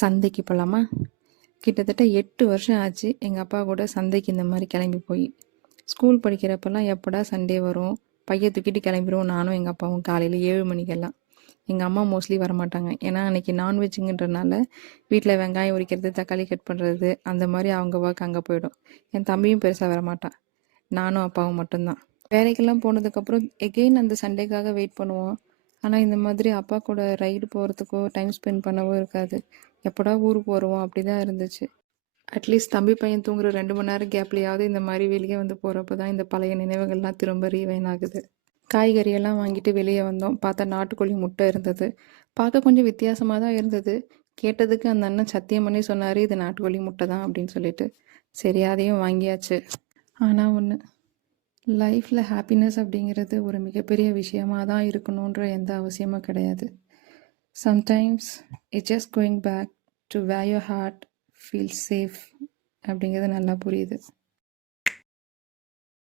சந்தைக்கு போகலாமா? கிட்டத்தட்ட 8 வருஷம் ஆச்சு எங்கள் அப்பா கூட சந்தைக்கு இந்த மாதிரி கிளம்பி போய். ஸ்கூல் படிக்கிறப்பெல்லாம் எப்படா சண்டே வரும், பையை தூக்கிட்டு கிளம்பிடுவோம் நானும் எங்கள் அப்பாவும் காலையில் 7 மணிக்கெல்லாம். எங்கள் அம்மா மோஸ்ட்லி வரமாட்டாங்க, ஏன்னா அன்றைக்கி நான்வெஜ்ஜுங்கன்றனால வீட்டில் வெங்காயம் உரிக்கிறது, தக்காளி கட் பண்ணுறது, அந்த மாதிரி அவங்க ஒர்க் அங்கே போயிடும். என் தம்பியும் பெருசாக வரமாட்டான், நானும் அப்பாவும் மட்டும்தான். வேலைக்கெல்லாம் போனதுக்கப்புறம் எகெயின் அந்த சண்டேக்காக வெயிட் பண்ணுவோம். ஆனால் இந்த மாதிரி அப்பா கூட ரைடு போகிறதுக்கோ டைம் ஸ்பெண்ட் பண்ணவோ இருக்காது. எப்படா ஊருக்கு வருவோம் அப்படி தான் இருந்துச்சு. அட்லீஸ்ட் தம்பி பையன் தூங்குற 2 மணி நேரம் கேப்லையாவது இந்த மாதிரி வெளியே வந்து போகிறப்ப தான் இந்த பழைய நினைவுகள்லாம் திரும்ப ரீவைன் ஆகுது. காய்கறியெல்லாம் வாங்கிட்டு வெளியே வந்தோம். பார்த்தா நாட்டுக்கோழி முட்டை இருந்தது. பார்க்க கொஞ்சம் வித்தியாசமாக தான் இருந்தது. கேட்டதுக்கு அந்த அண்ணன் சத்தியம் பண்ணி சொன்னார், இது நாட்டுக்கோழி முட்டை தான் அப்படின்னு சொல்லிட்டு. சரி, அதையும் வாங்கியாச்சு. ஆனால் ஒன்று, லைஃப்பில் ஹாப்பினஸ் அப்படிங்கிறது ஒரு மிகப்பெரிய விஷயமாக தான் இருக்கணுன்ற எந்த அவசியமும் கிடையாது. Sometimes it's just going back to where your heart feel safe அப்படிங்கிறது நல்லா புரியுது.